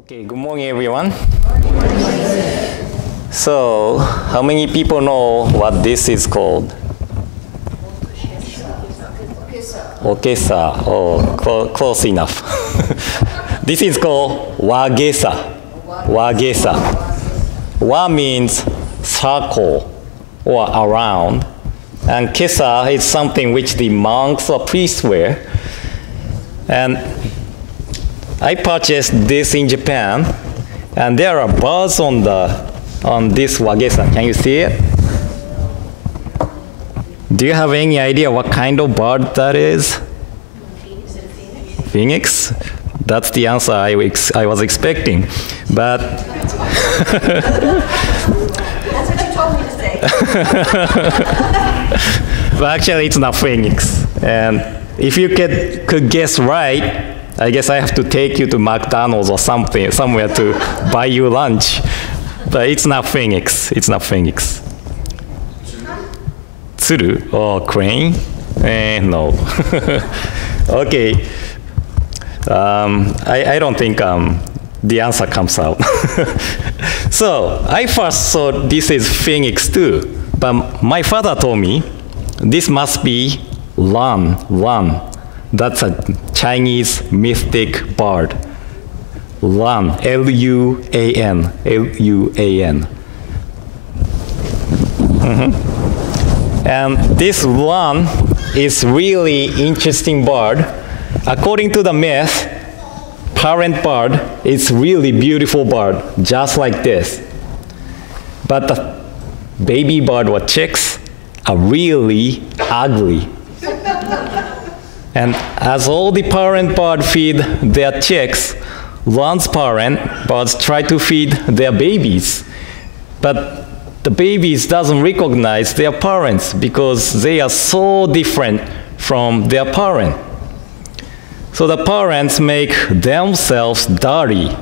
Okay, good morning everyone. So, how many people know what this is called? Okesa. Oh, close enough. This is called wagesa. Wagesa. Wa means circle or around. And kesa is something which the monks or priests wear. And I purchased this in Japan, and there are birds on this wagesa. Can you see it? Do you have any idea what kind of bird that is? Is it a phoenix? Phoenix? That's the answer I was expecting, but That's what you told me to say. but actually it's not phoenix. And if you could guess right, I guess I have to take you to McDonald's or somewhere to buy you lunch. But it's not phoenix. It's not phoenix. Tsuru or crane? No. Okay. I don't think the answer comes out. So I first thought this is phoenix too. But my father told me this must be Lan. That's a Chinese mystic bird. Lan, L-U-A-N, L-U-A-N. And this Lan is really interesting bird. According to the myth, parent bird is really beautiful bird, just like this. But the baby bird or chicks are really ugly. And as all the parent birds feed their chicks, Lan's parent birds try to feed their babies. But the babies doesn't recognize their parents because they are so different from their parent. So the parents make themselves dirty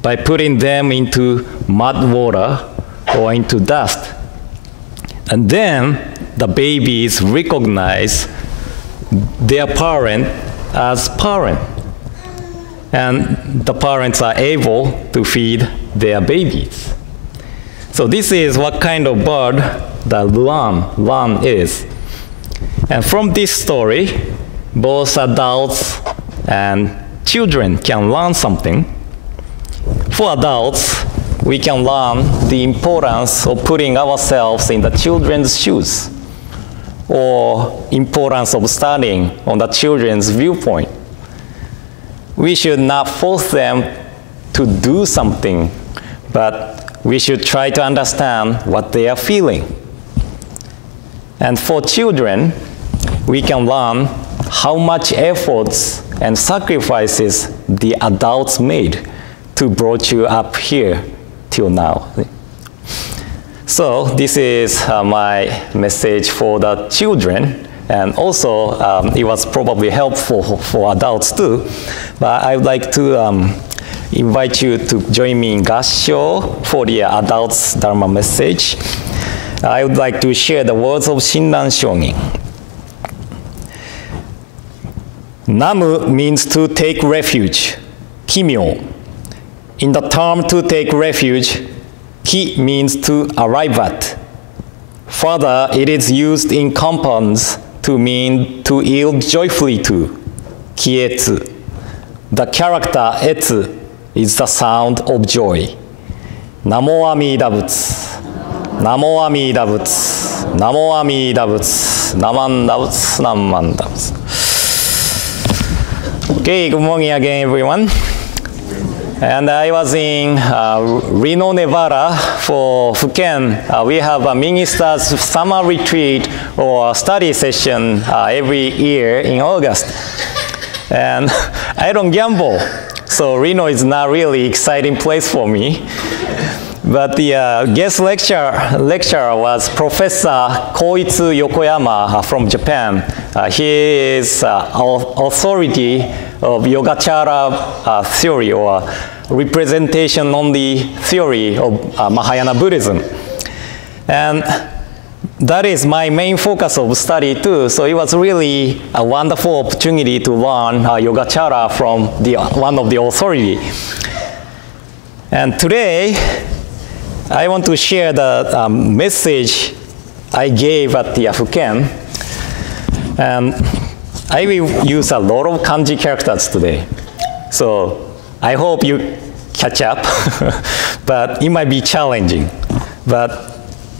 by putting them into mud water or into dust. And then the babies recognize their parent as parent. And the parents are able to feed their babies. So this is what kind of bird the Lan is. And from this story, both adults and children can learn something. For adults, we can learn the importance of putting ourselves in the children's shoes, or importance of studying on the children's viewpoint. We should not force them to do something, but we should try to understand what they are feeling. And for children, we can learn how much efforts and sacrifices the adults made to brought you up here till now. So this is my message for the children, and also it was probably helpful for adults too. But I would like to invite you to join me in Gassho for the adults Dharma message. I would like to share the words of Shinran Shogin. Namu means to take refuge, kimyo. In the term to take refuge, ki means to arrive at. Further, it is used in compounds to mean to yield joyfully to, kietsu. The character etsu is the sound of joy. Namo Amida Butsu, Namo Amida Butsu, Namo Amida Butsu, Namanda Butsu, Namanda Butsu. Okay, good morning again, everyone. And I was in Reno, Nevada for Fuken. We have a minister's summer retreat or study session every year in August. And I don't gamble, so Reno is not really exciting place for me. But the guest lecturer was Professor Koitsu Yokoyama from Japan. He is authority of Yogacara theory, or representation on the theory of Mahayana Buddhism. And that is my main focus of study too. So it was really a wonderful opportunity to learn Yogacara from one of the authority. And today, I want to share the message I gave at the Fuken. And I will use a lot of kanji characters today. So I hope you catch up, but it might be challenging. But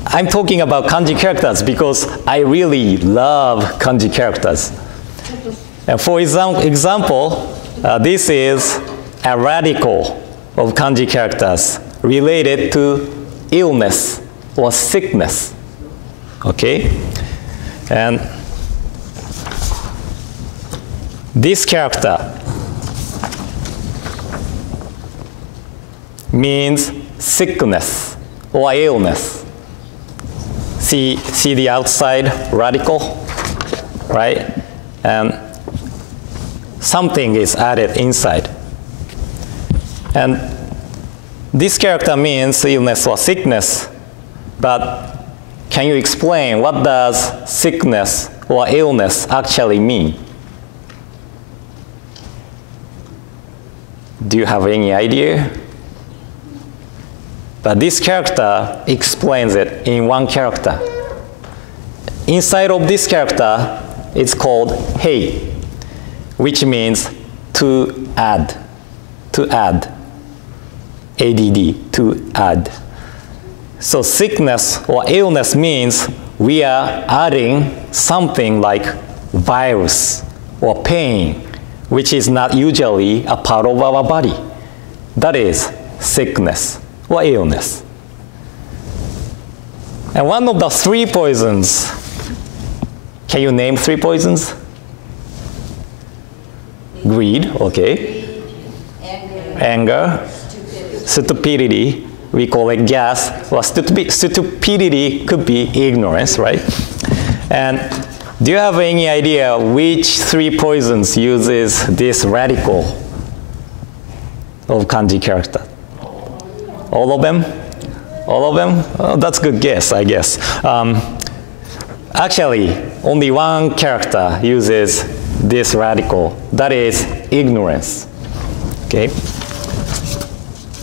I'm talking about kanji characters because I really love kanji characters. And for example, this is a radical of kanji characters related to illness or sickness. Okay? And this character means sickness or illness. See the outside radical, right? And something is added inside. And this character means illness or sickness, but can you explain what does sickness or illness actually mean? Do you have any idea? But this character explains it in one character. Inside of this character, it's called hei, which means to add, ADD, to add. So sickness or illness means we are adding something like virus or pain, which is not usually a part of our body. That is sickness or illness. And one of the three poisons, can you name three poisons? Greed, okay. Anger, stupidity, we call it gas. Well, stupidity could be ignorance, right? And do you have any idea which three poisons uses this radical of kanji character? All of them? All of them? Oh, that's a good guess, I guess. Actually, only one character uses this radical. That is ignorance. Okay?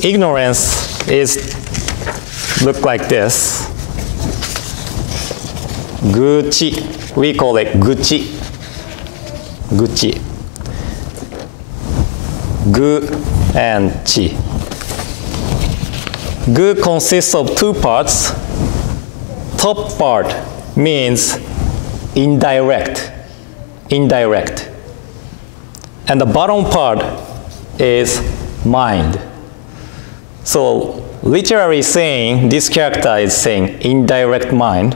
Ignorance look like this. Guchi. We call it guchi. Guchi. Gu and chi. Gu consists of two parts. Top part means indirect. And the bottom part is mind. So literally saying, this character is saying indirect mind.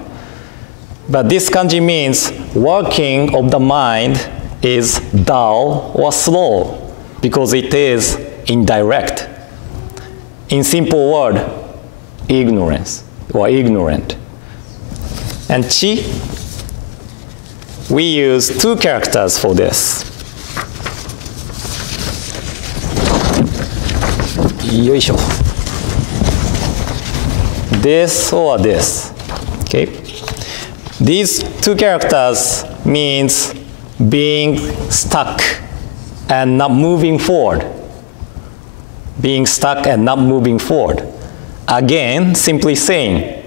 But this kanji means working of the mind is dull or slow because it is indirect. In simple word, ignorance or ignorant. And chi, we use two characters for this. Yoisho. This or this. Okay? These two characters means being stuck and not moving forward. Being stuck and not moving forward. Again, simply saying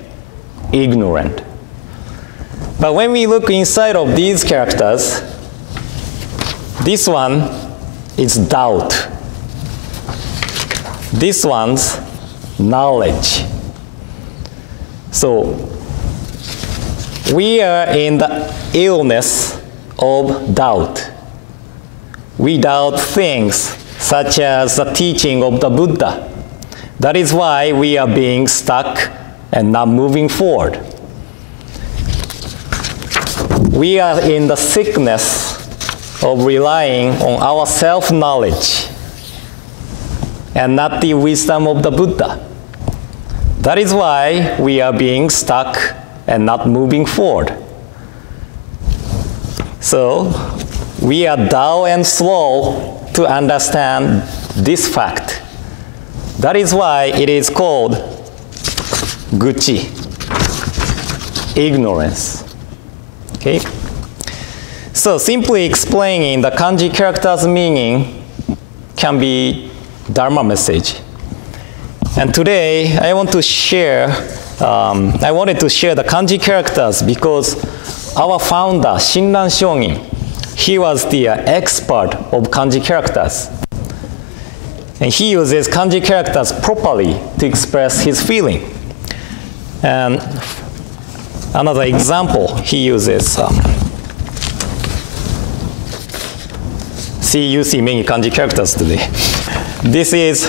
ignorant. But when we look inside of these characters, this one is doubt. This one's knowledge. So we are in the illness of doubt. We doubt things such as the teaching of the Buddha. That is why we are being stuck and not moving forward. We are in the sickness of relying on our self-knowledge and not the wisdom of the Buddha. That is why we are being stuck and not moving forward. So we are dull and slow to understand this fact. That is why it is called guchi, ignorance. Okay? So simply explaining the kanji character's meaning can be Dharma message. And today I wanted to share the kanji characters because our founder, Shinran Shongin, he was the expert of kanji characters. And he uses kanji characters properly to express his feeling. And another example he uses, you see many kanji characters today. This is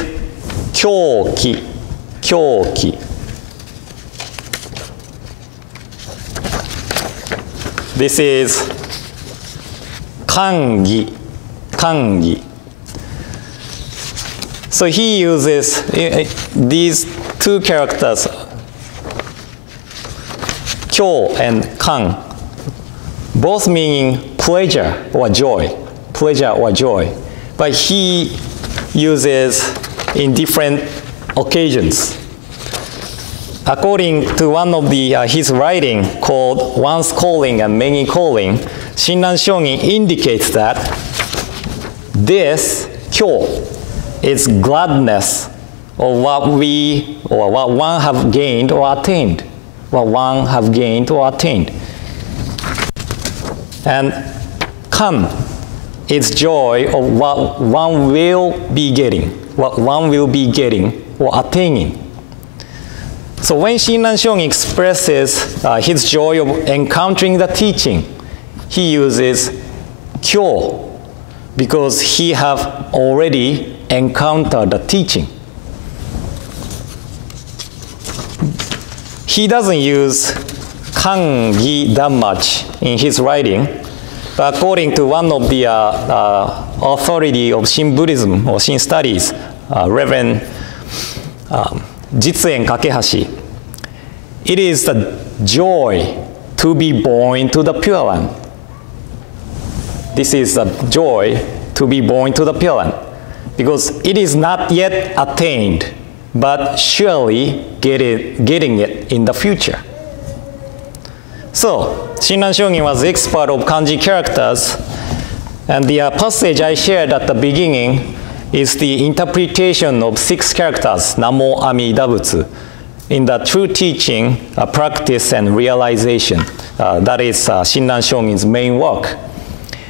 kyoki, kyoki. This is kangi, kangi. So he uses these two characters, kyo and kan, both meaning pleasure or joy, pleasure or joy. But he uses in different occasions. According to one of his writing called Once Calling and Many Calling, Shinran Shongin indicates that this kyo is gladness of what we or what one have gained or attained. What one have gained or attained. And kan is joy of what one will be getting, what one will be getting or attaining. So when Shinran Shongin expresses his joy of encountering the teaching, he uses kyo because he have already encountered the teaching. He doesn't use kangi that much in his writing, but according to one of the authority of Shin Buddhism or Shin studies, Reverend Jitsuen Kakehashi, it is the joy to be born to the Pure Land. This is the joy to be born to the Pure Land, because it is not yet attained, but surely getting it in the future. So, Shinran Shongin was expert of kanji characters, and the passage I shared at the beginning is the interpretation of 6 characters, Namo Amida Butsu, in the true teaching, practice, and realization. That is Shinran Shongin's main work.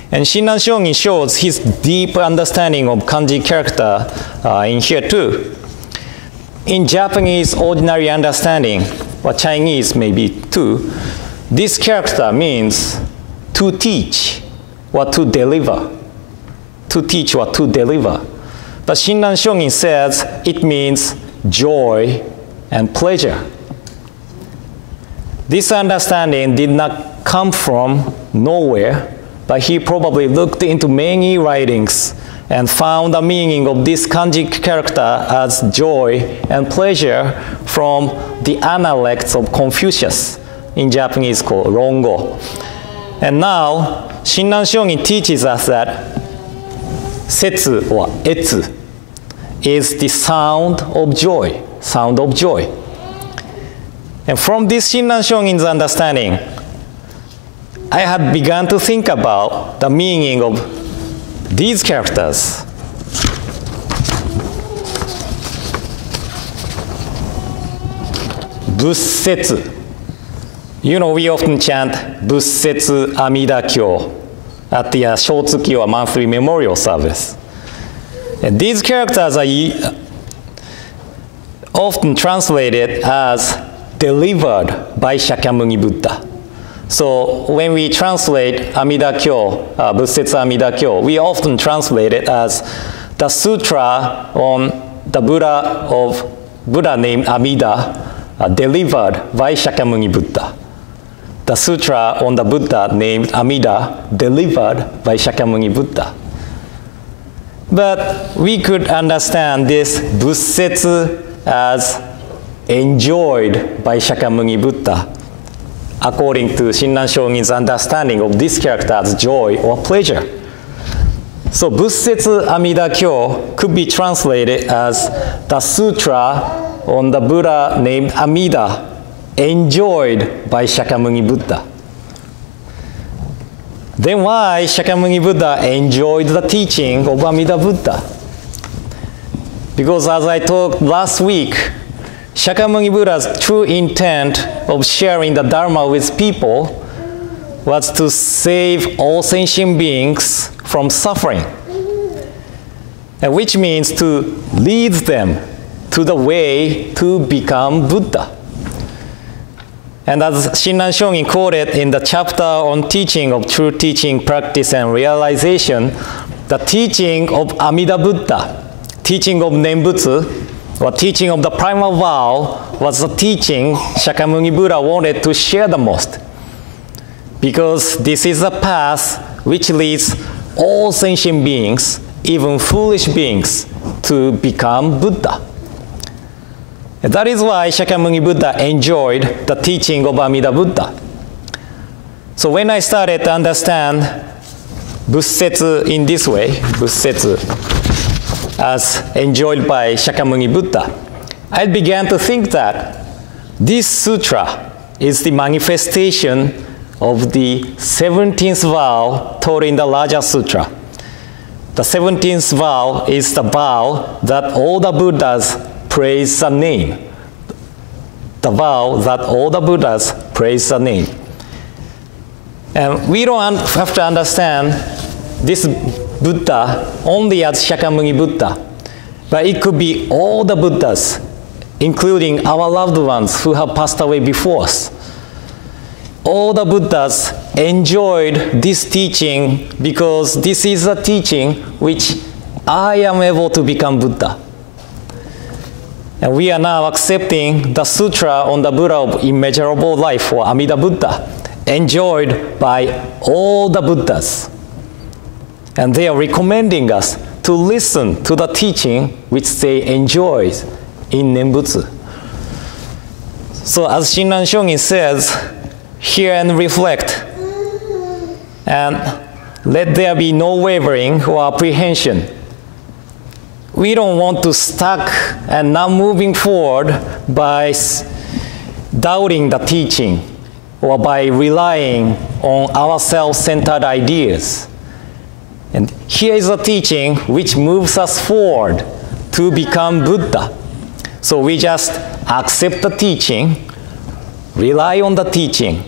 And Shinran Shongin shows his deep understanding of kanji character in here too. In Japanese ordinary understanding, or Chinese maybe too, this character means to teach or to deliver. To teach or to deliver. But Shinran Shongin says it means joy and pleasure. This understanding did not come from nowhere, but he probably looked into many writings and found the meaning of this kanji character as joy and pleasure from the Analects of Confucius, in Japanese called Rongo. And now, Shinran Shongin teaches us that setsu or etsu is the sound of joy, sound of joy. And from this Shinran Shongin's understanding, I had begun to think about the meaning of these characters. Bussetsu. You know, we often chant Bussetsu Amida Kyo at the Shotsuki or monthly memorial service. And these characters are often translated as delivered by Shakyamuni Buddha. So when we translate Amida Kyo, Bussetsu Amida Kyo, we often translate it as the sutra on the Buddha named Amida, delivered by Shakyamuni Buddha. The sutra on the Buddha named Amida, delivered by Shakyamuni Buddha. But we could understand this Bussetsu as enjoyed by Shakyamuni Buddha, according to Shinran Shogin's understanding of this character as joy or pleasure. So Bussetsu Amida Kyo could be translated as the sutra on the Buddha named Amida, enjoyed by Shakyamuni Buddha. Then why Shakyamuni Buddha enjoyed the teaching of Amida Buddha? Because as I talked last week, Shakyamuni Buddha's true intent of sharing the Dharma with people was to save all sentient beings from suffering, and which means to lead them to the way to become Buddha. And as Shinran Shonin quoted in the chapter on teaching of true teaching, practice, and realization, the teaching of Amida Buddha, teaching of Nembutsu, or teaching of the primal vow, was the teaching Shakyamuni Buddha wanted to share the most. Because this is a path which leads all sentient beings, even foolish beings, to become Buddha. And that is why Shakyamuni Buddha enjoyed the teaching of Amida Buddha. So when I started to understand Bussetsu in this way, Bussetsu, as enjoyed by Shakyamuni Buddha, I began to think that this sutra is the manifestation of the 17th vow taught in the Raja Sutra. The 17th vow is the vow that all the Buddhas praise the name. The vow that all the Buddhas praise the name. And we don't have to understand this Buddha only as Shakyamuni Buddha, but it could be all the Buddhas, including our loved ones who have passed away before us. All the Buddhas enjoyed this teaching because this is a teaching which I am able to become Buddha. And we are now accepting the sutra on the Buddha of immeasurable life, or Amida Buddha, enjoyed by all the Buddhas. And they are recommending us to listen to the teaching which they enjoy in Nembutsu. So as Shinran Shonin says, hear and reflect, and let there be no wavering or apprehension. We don't want to stuck and not moving forward by doubting the teaching or by relying on our self-centered ideas. And here is a teaching which moves us forward to become Buddha. So we just accept the teaching, rely on the teaching,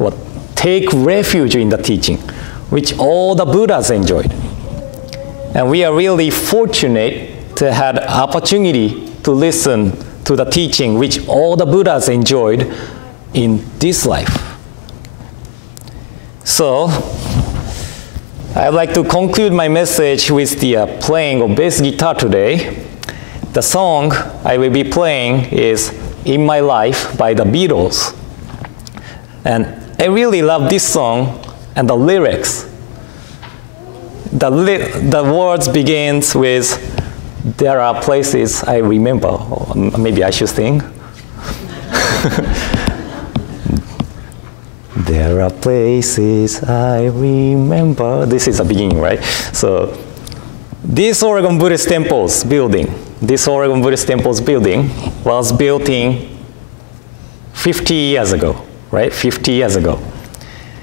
or take refuge in the teaching, which all the Buddhas enjoyed. And we are really fortunate to have the opportunity to listen to the teaching which all the Buddhas enjoyed in this life. So, I'd like to conclude my message with the playing of bass guitar today. The song I will be playing is In My Life by the Beatles. And I really love this song and the lyrics. The words begins with, there are places I remember, or maybe I should sing. There are places I remember. This is the beginning, right? So this Oregon Buddhist Temple's building, was built in 50 years ago, right? 50 years ago.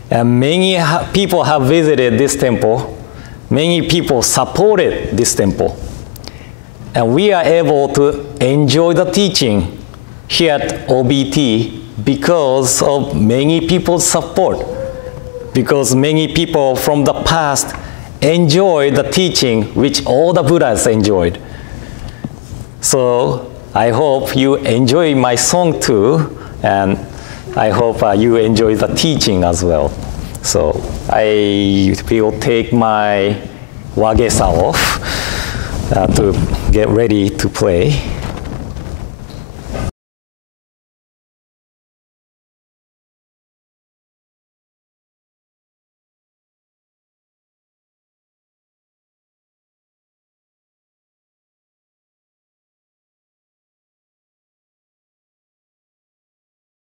And many people have visited this temple. Many people supported this temple. And we are able to enjoy the teaching here at OBT because of many people's support. Because many people from the past enjoyed the teaching which all the Buddhas enjoyed. So I hope you enjoy my song too, and I hope you enjoy the teaching as well. So I will take my wagesa off to get ready to play.